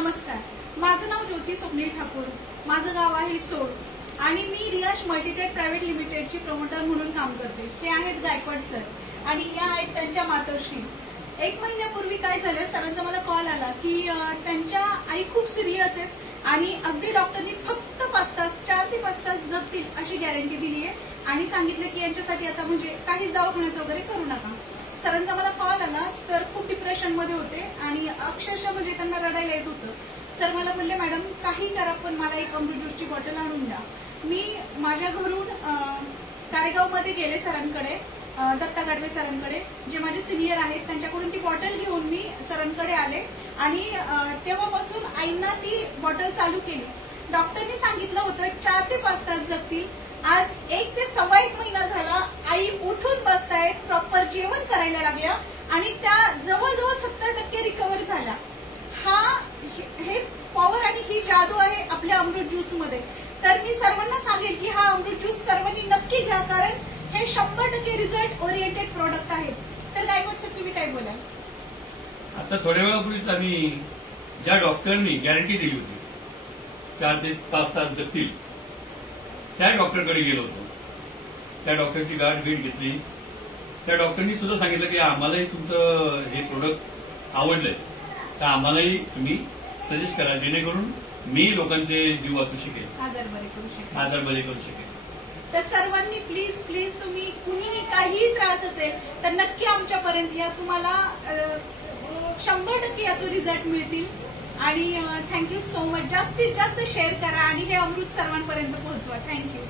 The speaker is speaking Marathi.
नमस्कार, माझं नाव ज्योती स्वप्नील ठाकूर, माझं गाव आहे सोड आणि मी रियाज मल्टीट्रेड प्रायव्हेट लिमिटेडची प्रमोटर म्हणून काम करते। हे आहेत गायकवाड सर आणि या आहेत त्यांच्या मातोश्री। 1 महिन्यापूर्वी काय झालं, सरांचा मला कॉल आला की त्यांच्या आई खूप सिरियस आहेत आणि अगदी डॉक्टरनी फक्त 5 तास 4 ते 5 तास जगतील अशी गॅरंटी दिली आहे आणि सांगितलं की यांच्यासाठी आता म्हणजे काहीच दवाखान्याचं वगैरे करू नका। सरांचा मला कॉल आला, सर खूप डिप्रेशन मध्ये होते आणि अक्षरशः म्हणजे त्यांना रडायला येत होतं। सर मला बोलले, मॅडम काही करा पण मला एक अमृत ज्यूसची बॉटल आणून द्या। मी माझ्या घरून कारेगावमध्ये गेले सरांकडे, दत्ता गाडवे सरांकडे जे माझे सिनियर आहेत, त्यांच्याकडून ती बॉटल घेऊन मी सरांकडे आले आणि तेव्हापासून आईंना ती बॉटल चालू केली। डॉक्टरनी सांगितलं होतं 4 ते 5 तास जगतील। आज 1 ते 1.25 महिना झाला, आई उठून बसतायत, प्रॉपर जेवण करायला लागल्या आणि त्या जवळजवळ 70% रिकव्हर झाल्या। हे पॉवर आणि ही जादू आहे आपल्या अमृत ज्यूस मध्ये। तर मी सर्वांना सांगेल की हा अमृत ज्यूस सर्वांनी नक्की घ्या, कारण हे 100% रिझल्ट ओरिएंटेड प्रोडक्ट आहे। तर गायकवाड सर तुम्ही काय बोलाल? आता थोड्या वेळापूर्वीच आम्ही ज्या डॉक्टरनी गॅरंटी दिली होती 4 ते 5 तास जगतील, त्या डॉक्टरकडे गेलो होतो। त्या डॉक्टरची गाठ भेट घेतली। त्या डॉक्टरनी सुद्धा सांगितलं की आम्हालाही तुमचं हे प्रोडक्ट आवडलंय, तर आम्हालाही तुम्ही सजेस्ट करा, जेणेकरून मी लोकांचे जीव वाचू शकेल, आजार बरे करू शकेल। तर सर्वांनी प्लीज प्लीज तुम्ही कुणीही काही त्रास असेल तर नक्की आमच्यापर्यंत या, तुम्हाला 100% यातून रिझल्ट मिळतील। आणि थँक्यू सो मच। जास्तीत जास्त शेअर करा आणि हे अमृत सर्वांपर्यंत पोहोचवा। थँक्यू।